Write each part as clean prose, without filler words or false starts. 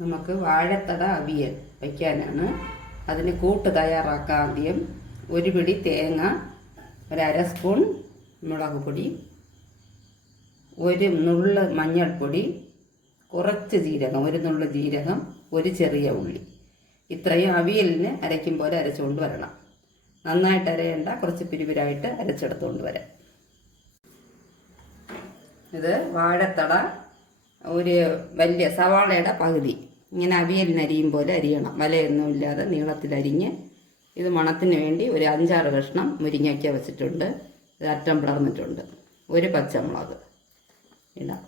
നമുക്ക് വാഴത്തട അവിയൽ വയ്ക്കാനാണ്. അതിന് കൂട്ട് തയ്യാറാക്കാം. ആദ്യം ഒരു പിടി തേങ്ങ, ഒരു സ്പൂൺ മുളക് പൊടി, ഒരു നുള്ള് മഞ്ഞൾപ്പൊടി, കുറച്ച് ജീരകം, ഒരു നുള്ള് ജീരകം, ഒരു ചെറിയ ഉള്ളി. ഇത്രയും അവിയലിന് അരയ്ക്കും പോലെ അരച്ചുകൊണ്ട് വരണം. നന്നായിട്ട് അരയേണ്ട, കുറച്ച് പിരിപിരായിട്ട് അരച്ചെടുത്തുകൊണ്ട് വരാം. ഇത് വാഴത്തട ഒരു വലിയ സവാളയുടെ പകുതി ഇങ്ങനെ അവിയലിന് അരിയും പോലെ അരിയണം. വലയൊന്നുമില്ലാതെ നീളത്തിലരിഞ്ഞ്. ഇത് മണത്തിന് വേണ്ടി ഒരു 5-6 കഷ്ണം മുരിങ്ങയ്ക്ക വെച്ചിട്ടുണ്ട്. ഇത് അറ്റം പിളർന്നിട്ടുണ്ട്. ഒരു പച്ചമുളക് ഇടാം.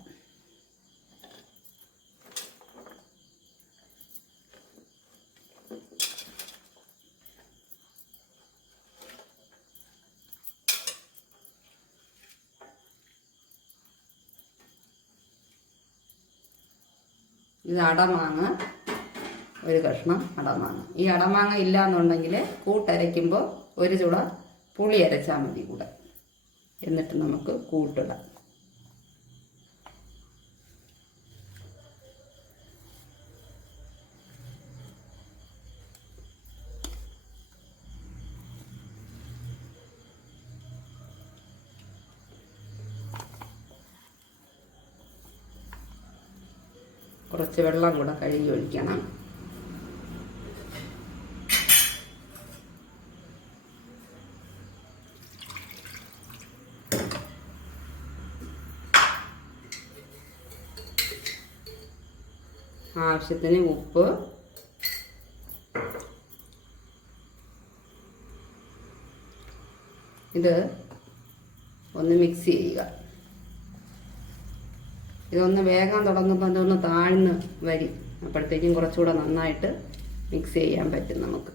ഇത് അടമാങ്ങ, ഒരു കഷ്ണം അടമാങ്ങ. ഈ അടമാങ്ങ ഇല്ല എന്നുണ്ടെങ്കിൽ കൂട്ടരയ്ക്കുമ്പോൾ ഒരു ചുള പുളി അരച്ചാൽ മതി കൂടെ. എന്നിട്ട് നമുക്ക് കൂട്ടിടാം. കുറച്ച് വെള്ളം കൂടെ കഴുകി ഒഴിക്കണം. ആവശ്യത്തിന് ഉപ്പ്, ഇത് ഒന്ന് മിക്സ് ചെയ്യുക. ഇതൊന്ന് വേഗം തുടങ്ങുമ്പോൾ ഇതൊന്ന് താഴ്ന്ന് വരും. അപ്പോഴത്തേക്കും കുറച്ചുകൂടെ നന്നായിട്ട് മിക്സ് ചെയ്യാൻ പറ്റും നമുക്ക്.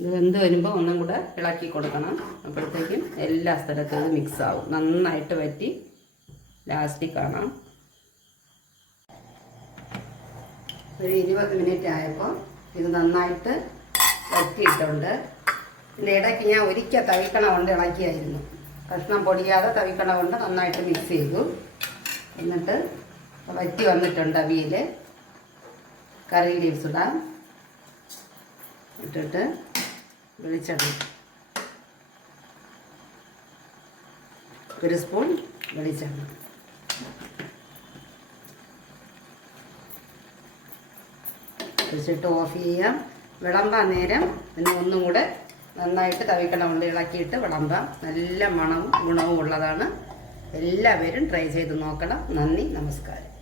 ഇത് വെന്ത് വരുമ്പോൾ ഒന്നും കൂടെ ഇളക്കി കൊടുക്കണം. അപ്പോഴത്തേക്കും എല്ലാ സ്ഥലത്തും ഇത് മിക്സ് ആവും. നന്നായിട്ട് വറ്റി ലാസ്റ്റിൽ കാണാം. ഒരു 20 മിനിറ്റ് ആയപ്പോൾ ഇത് നന്നായിട്ട് വറ്റിയിട്ടുണ്ട്. ഇതിൻ്റെ ഇടയ്ക്ക് ഞാൻ ഒരിക്കൽ തവിക്കണ കൊണ്ട് ഇളക്കിയായിരുന്നു. കഷ്ണം പൊടിയാതെ തവിക്കണ കൊണ്ട് നന്നായിട്ട് മിക്സ് ചെയ്തു. എന്നിട്ട് വറ്റി വന്നിട്ടുണ്ട് അവിയൽ. കറി ലീവ്സ് ഇടാം. ഇട്ടിട്ട് വെളിച്ചെണ്ണ, ഒരു സ്പൂൺ വെളിച്ചെണ്ണ, വെച്ചിട്ട് ഓഫ് ചെയ്യാം. വിളമ്പാൻ നേരം പിന്നെ ഒന്നും കൂടെ നന്നായിട്ട് തവിക്കണം കൊണ്ട് ഇളക്കിയിട്ട് വിളമ്പാം. നല്ല മണവും ഗുണവും ഉള്ളതാണ്. എല്ലാവരും ട്രൈ ചെയ്ത് നോക്കണം. നന്ദി, നമസ്കാരം.